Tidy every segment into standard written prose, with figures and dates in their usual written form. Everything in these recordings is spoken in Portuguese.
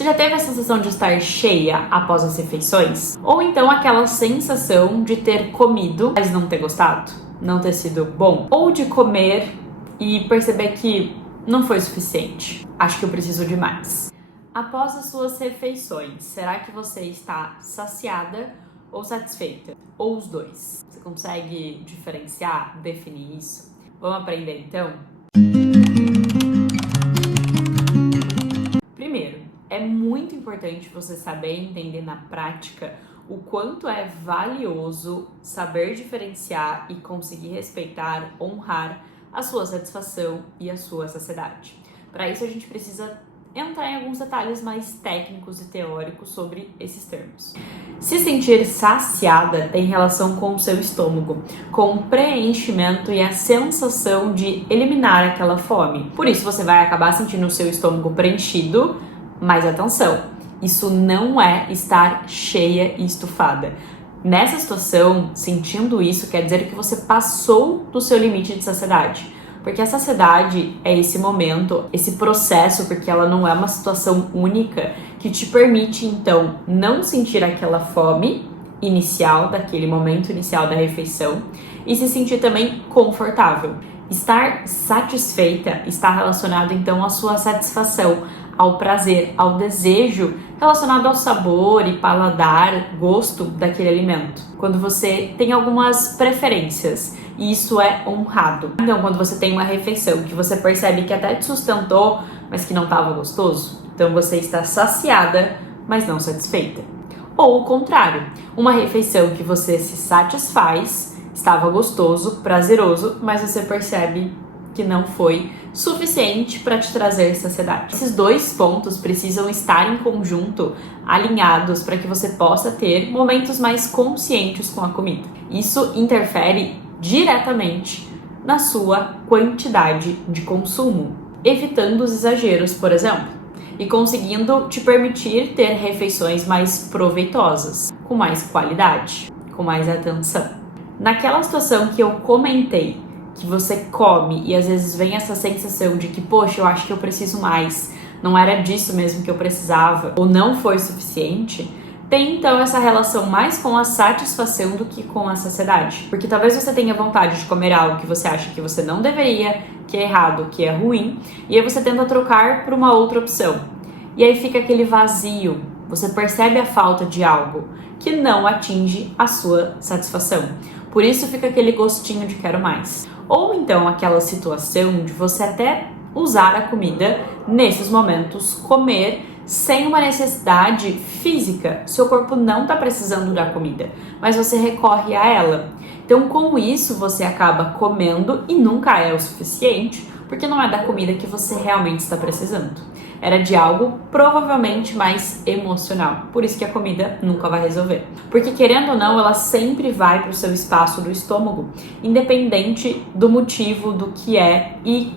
Você já teve a sensação de estar cheia após as refeições? Ou então aquela sensação de ter comido, mas não ter gostado? Não ter sido bom? Ou de comer e perceber que não foi suficiente? Acho que eu preciso de mais. Após as suas refeições, será que você está saciada ou satisfeita? Ou os dois? Você consegue diferenciar, definir isso? Vamos aprender então? Primeiro, é muito importante você saber e entender na prática o quanto é valioso saber diferenciar e conseguir respeitar, honrar a sua satisfação e a sua saciedade. Para isso, a gente precisa entrar em alguns detalhes mais técnicos e teóricos sobre esses termos. Se sentir saciada tem relação com o seu estômago, com o preenchimento e a sensação de eliminar aquela fome. Por isso você vai acabar sentindo o seu estômago preenchido, mas atenção, isso não é estar cheia e estufada. Nessa situação, sentindo isso, quer dizer que você passou do seu limite de saciedade. Porque a saciedade é esse momento, esse processo, porque ela não é uma situação única que te permite, então, não sentir aquela fome inicial, daquele momento inicial da refeição, e se sentir também confortável. Estar satisfeita está relacionado, então, à sua satisfação, ao prazer, ao desejo relacionado ao sabor e paladar, gosto daquele alimento. Quando você tem algumas preferências e isso é honrado. Então, quando você tem uma refeição que você percebe que até te sustentou, mas que não estava gostoso, então você está saciada, mas não satisfeita. Ou o contrário, uma refeição que você se satisfaz, estava gostoso, prazeroso, mas você percebe que não foi suficiente para te trazer saciedade. Esses dois pontos precisam estar em conjunto, alinhados, para que você possa ter momentos mais conscientes com a comida. Isso interfere diretamente na sua quantidade de consumo, evitando os exageros, por exemplo, e conseguindo te permitir ter refeições mais proveitosas, com mais qualidade, com mais atenção. Naquela situação que eu comentei, que você come e às vezes vem essa sensação de que, poxa, eu acho que eu preciso mais, não era disso mesmo que eu precisava, ou não foi suficiente, tem então essa relação mais com a satisfação do que com a saciedade. Porque talvez você tenha vontade de comer algo que você acha que você não deveria, que é errado, que é ruim, e aí você tenta trocar por uma outra opção. E aí fica aquele vazio, você percebe a falta de algo que não atinge a sua satisfação. Por isso fica aquele gostinho de quero mais. Ou então aquela situação de você até usar a comida nesses momentos, comer sem uma necessidade física. Seu corpo não está precisando da comida, mas você recorre a ela. Então, com isso, você acaba comendo e nunca é o suficiente, porque não é da comida que você realmente está precisando. Era de algo provavelmente mais emocional. Por isso que a comida nunca vai resolver. Porque querendo ou não, ela sempre vai para o seu espaço do estômago, independente do motivo, do que é, e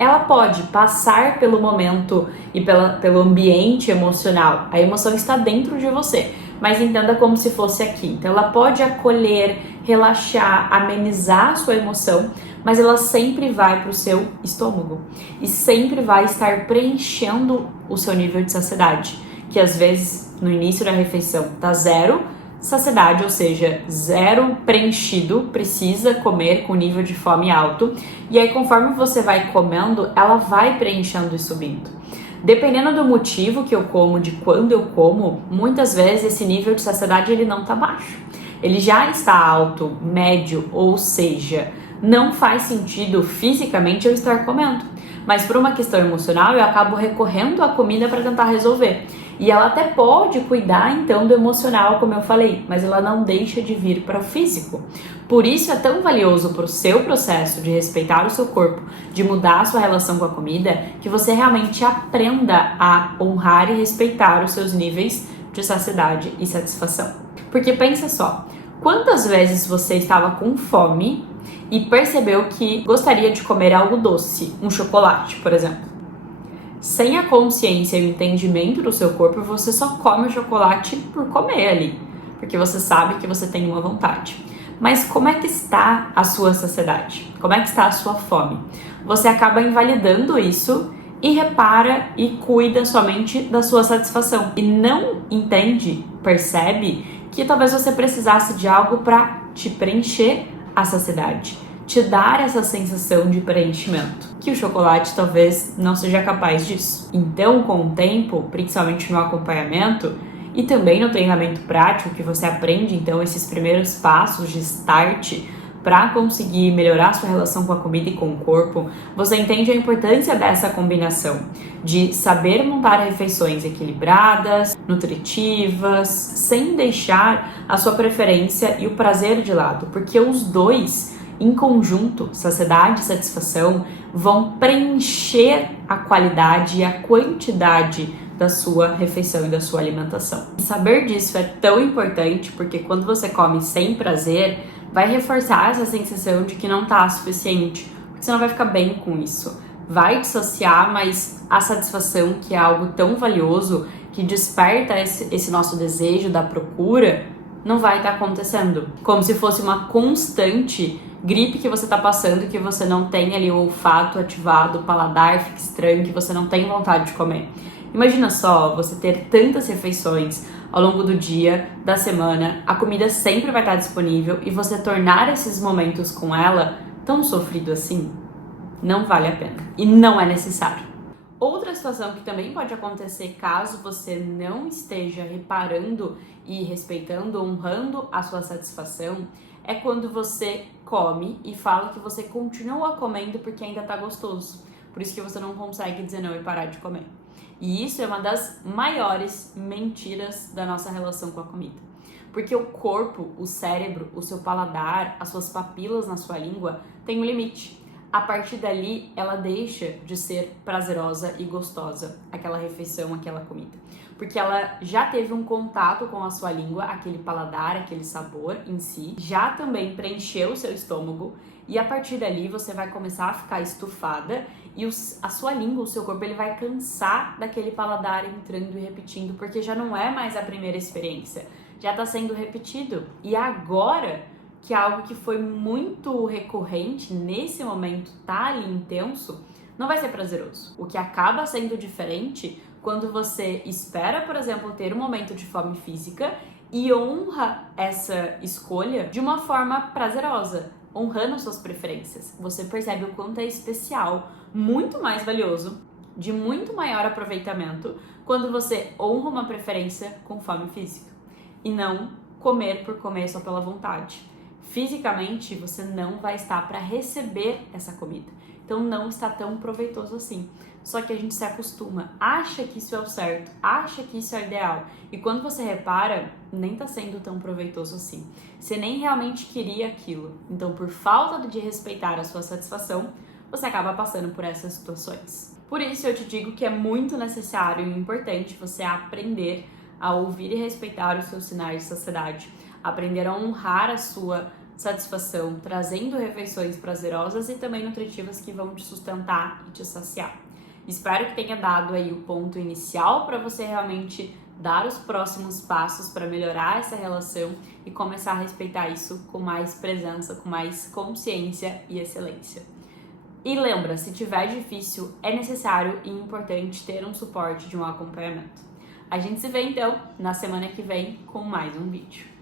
ela pode passar pelo momento e pelo ambiente emocional. A emoção está dentro de você, mas entenda como se fosse aqui. Então ela pode acolher, relaxar, amenizar a sua emoção, mas ela sempre vai para o seu estômago e sempre vai estar preenchendo o seu nível de saciedade, que às vezes no início da refeição tá zero saciedade, ou seja, zero preenchido, precisa comer com nível de fome alto, e aí conforme você vai comendo, ela vai preenchendo e subindo. Dependendo do motivo que eu como, de quando eu como, muitas vezes esse nível de saciedade ele não tá baixo, ele já está alto, médio, ou seja, não faz sentido fisicamente eu estar comendo, mas por uma questão emocional eu acabo recorrendo à comida para tentar resolver. E ela até pode cuidar então do emocional, como eu falei, mas ela não deixa de vir para o físico. Por isso é tão valioso para o seu processo de respeitar o seu corpo, de mudar a sua relação com a comida, que você realmente aprenda a honrar e respeitar os seus níveis de saciedade e satisfação. Porque pensa só, quantas vezes você estava com fome e percebeu que gostaria de comer algo doce, um chocolate, por exemplo? Sem a consciência e o entendimento do seu corpo, você só come o chocolate por comer ali, porque você sabe que você tem uma vontade. Mas como é que está a sua saciedade? Como é que está a sua fome? Você acaba invalidando isso e repara e cuida somente da sua satisfação. E não entende, percebe que talvez você precisasse de algo para te preencher a saciedade, te dar essa sensação de preenchimento, que o chocolate talvez não seja capaz disso. Então, com o tempo, principalmente no acompanhamento e também no treinamento prático, que você aprende então esses primeiros passos de start para conseguir melhorar sua relação com a comida e com o corpo, você entende a importância dessa combinação de saber montar refeições equilibradas, nutritivas, sem deixar a sua preferência e o prazer de lado, porque os dois em conjunto, saciedade e satisfação, vão preencher a qualidade e a quantidade da sua refeição e da sua alimentação. E saber disso é tão importante porque quando você come sem prazer, vai reforçar essa sensação de que não tá suficiente, porque você não vai ficar bem com isso. Vai dissociar, mas a satisfação, que é algo tão valioso, que desperta esse nosso desejo da procura, não vai estar acontecendo. Como se fosse uma constante gripe que você tá passando, que você não tem ali o olfato ativado, o paladar fica estranho, que você não tem vontade de comer. Imagina só você ter tantas refeições ao longo do dia, da semana, a comida sempre vai estar disponível e você tornar esses momentos com ela tão sofrido assim, não vale a pena e não é necessário. Outra situação que também pode acontecer caso você não esteja reparando e respeitando, honrando a sua satisfação, é quando você come e fala que você continua comendo porque ainda tá gostoso. Por isso que você não consegue dizer não e parar de comer. E isso é uma das maiores mentiras da nossa relação com a comida. Porque o corpo, o cérebro, o seu paladar, as suas papilas na sua língua tem um limite. A partir dali, ela deixa de ser prazerosa e gostosa, aquela refeição, aquela comida. Porque ela já teve um contato com a sua língua, aquele paladar, aquele sabor em si, já também preencheu o seu estômago e a partir dali você vai começar a ficar estufada e a sua língua, o seu corpo, ele vai cansar daquele paladar entrando e repetindo, porque já não é mais a primeira experiência, já está sendo repetido. E agora que algo que foi muito recorrente nesse momento tá ali intenso, não vai ser prazeroso. O que acaba sendo diferente quando você espera, por exemplo, ter um momento de fome física e honra essa escolha de uma forma prazerosa, honrando suas preferências. Você percebe o quanto é especial, muito mais valioso, de muito maior aproveitamento, quando você honra uma preferência com fome física e não comer por comer só pela vontade. Fisicamente, você não vai estar para receber essa comida. Então, não está tão proveitoso assim. Só que a gente se acostuma, acha que isso é o certo, acha que isso é o ideal. E quando você repara, nem está sendo tão proveitoso assim. Você nem realmente queria aquilo. Então, por falta de respeitar a sua satisfação, você acaba passando por essas situações. Por isso, eu te digo que é muito necessário e importante você aprender a ouvir e respeitar os seus sinais de saciedade. Aprender a honrar a sua satisfação, trazendo refeições prazerosas e também nutritivas que vão te sustentar e te saciar. Espero que tenha dado aí o ponto inicial para você realmente dar os próximos passos para melhorar essa relação e começar a respeitar isso com mais presença, com mais consciência e excelência. E lembra, se tiver difícil, é necessário e importante ter um suporte de um acompanhamento. A gente se vê então na semana que vem com mais um vídeo.